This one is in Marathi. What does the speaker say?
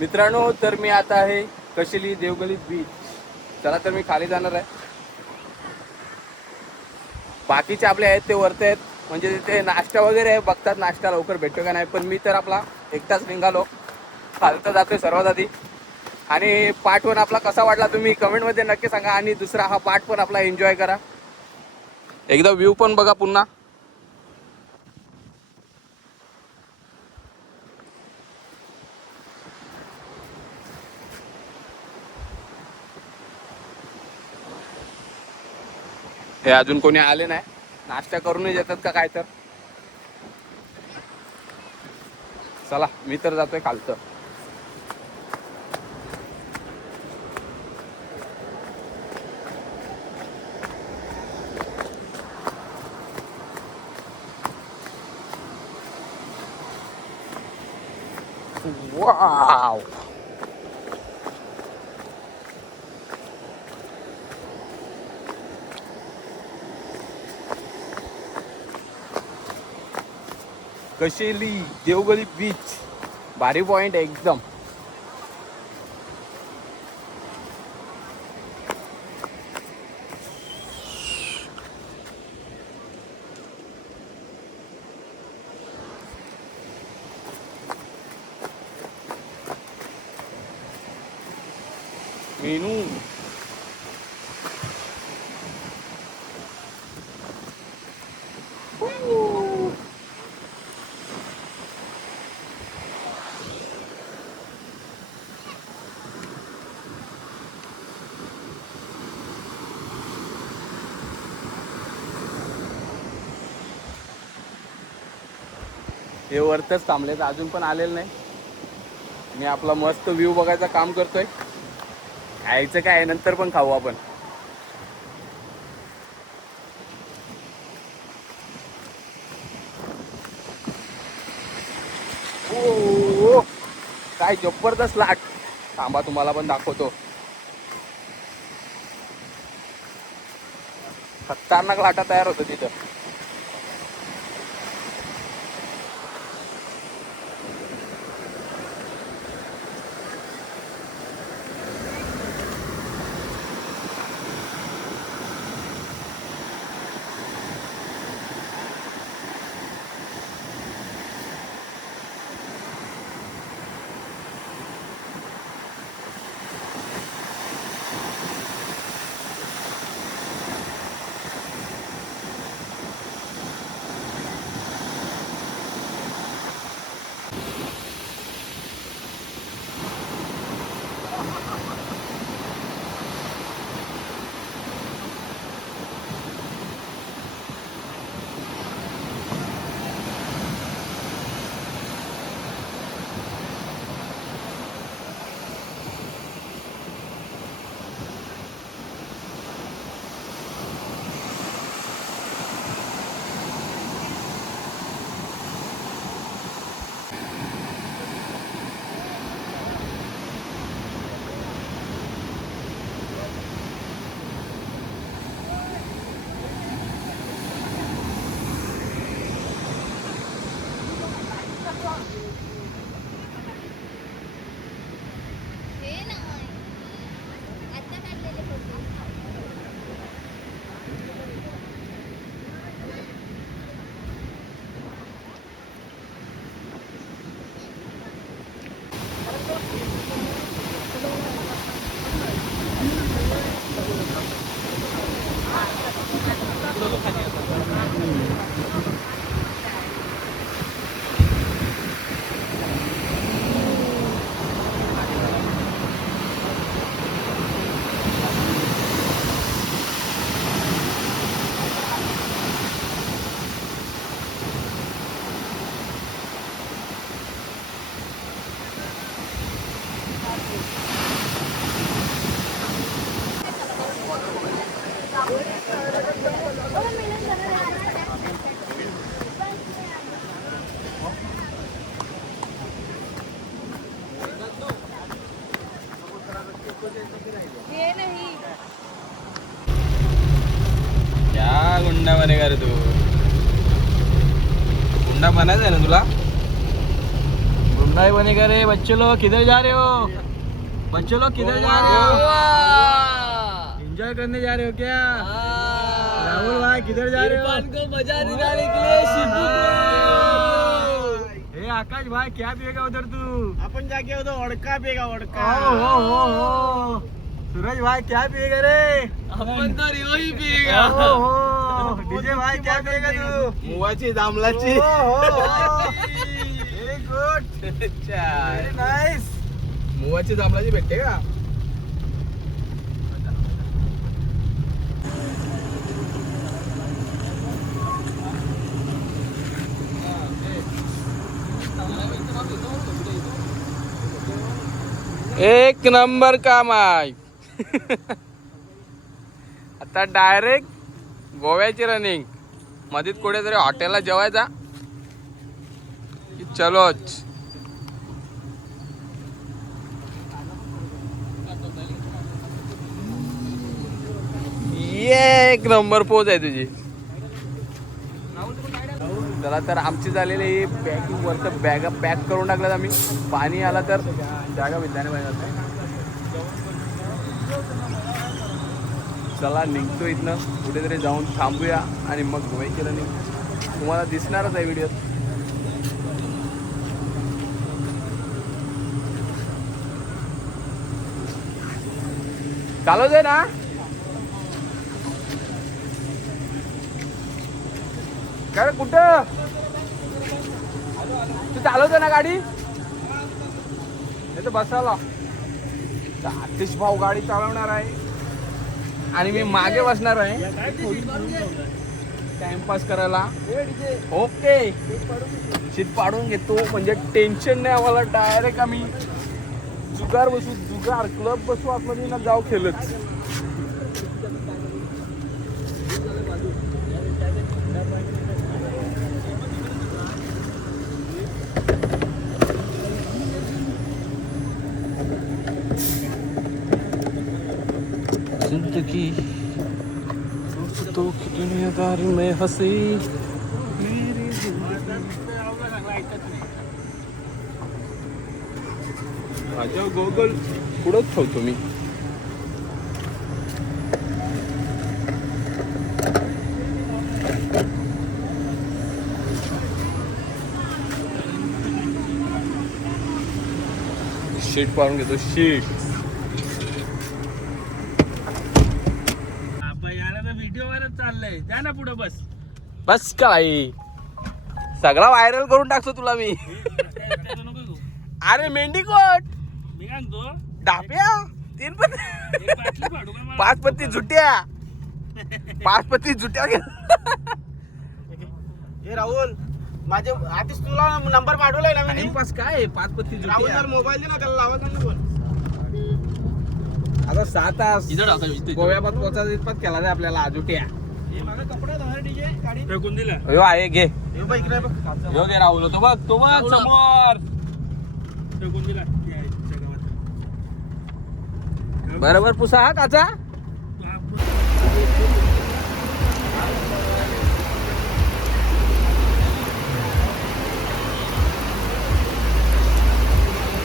मित्रांनो, तर मी आता आहे कशेली देवगलीत बीच. चला तर मी खाली जाणार आहे. बाकीचे आपले आहेत ते वरते आहेत, म्हणजे तिथे नाश्ता वगैरे आहे, बघतात नाश्ता लवकर भेटतो का नाही. पण मी तर आपला एकटाच निघालो, खालतं जातोय सर्वात आधी. आणि पार्ट 1 आपला कसा वाटला तुम्ही कमेंटमध्ये नक्की सांगा. आणि दुसरा हा पार्ट पण आपला एन्जॉय करा. एकदा व्ह्यू पण बघा पुन्हा. हे अजून कोणी आले नाही, नाश्ता करूनच येतात का काय तर. चला मी तर जातोय खालतं. वाव, कशेली देवगली बीच भारी पॉइंट आहे एकदम. मेनू हे वरतच थांबलेत, अजून पण आलेलं नाही. मी आपला मस्त व्ह्यू बघायचं काम करतोय. खायचं काय नंतर पण खाऊ आपण. ओ काय जबरदस्त लाट. थांबा तुम्हाला पण दाखवतो. खतरनाक लाटा तयार होतं तिथं. क्या गुंडा बनेगा रे तू? गुंडा बनायचं आहे ना तुला? ठंडा ही बनेगा रे बच्चे लोग, किधर जा रहे हो बच्चे लोग, किधर जा रहे हो? एंजॉय करने जा रहे हो क्या राहुल भाई, किधर जा रहे हो? को मजा दिलाने के लिए शिबू को। आकाश भाई क्या पिएगा उधर तू? आपण जाके उधर ओडका पिएगा ओडका। हो सूरज भाई क्या पिएगा रे? अपन तो रिओ ही पिएगा। डीजे भाई क्या पिएगा तू? मुवाची जांभळाची। Very good, very nice. मुवाची जांभळाची भेटते का? एक नंबर काम आहे. आता डायरेक्ट गोव्याची रनिंग. मध्येच कुठेतरी हॉटेलला जेवायचा की चलोच. एक नंबर पोच आहे तुझी. चला तर आमची झालेली पॅकिंग वरचं बॅगा पॅक करून टाकल्यात आम्ही. पाणी आला तर जागा विद्याने पाहिजे. चला निघतो इथनं, कुठेतरी जाऊन थांबूया आणि मग गोव्याची रनिंग तुम्हाला दिसणारच आहे व्हिडिओत. चालवतोय ना? काय कुठं तू चालवतोय ना गाडी? नाही तर बसायला. आतिश भाऊ गाडी चालवणार आहे आणि मी मागे बसणार आहे टाइमपास करायला. ओके, शीट पाडून घेतो म्हणजे टेन्शन नाही आम्हाला. डायरेक्ट आम्ही जुगार बसू, जुगार क्लब बसू, आतमध्ये ना जाऊ खेळत. जिंदगी तो की दुनियादारी में हंसी मेरी माझ्या गोगल पुढंच ठेवतो मी. शीट पाडून घेतो. शीट चाललंय, जा ना पुढे. बस बस काय सगळा व्हायरल करून टाकतो तुला मी. अरे मेंढीकोट, मी काय म्हणतो, डाप्या 3 पत्ती, एक बाटली पाडू का मला? 5 पत्ती जुट्या, 5 पत्ती जुट्या घे. हे राहुल, माझे आधीच तुला नंबर पाठवलाय ना मी. टाइमपास काय 5 पत्ती राहुल जुट्या. जर मोबाईल दे ना, त्याला लावत नाही फोन. आता 6 तास गोव्यापासून पोहोचायचा इतपत केला जाय आपल्याला जुट्या. हे माझा कपडा धर डीजे गाडी फेकून दिला. हो आहे घे. हे बघ इकडे बघ. हो घे राहुल. तो बघ, तो बघ समोर. फेकून दिला. बरोबर पुसा हा काचा.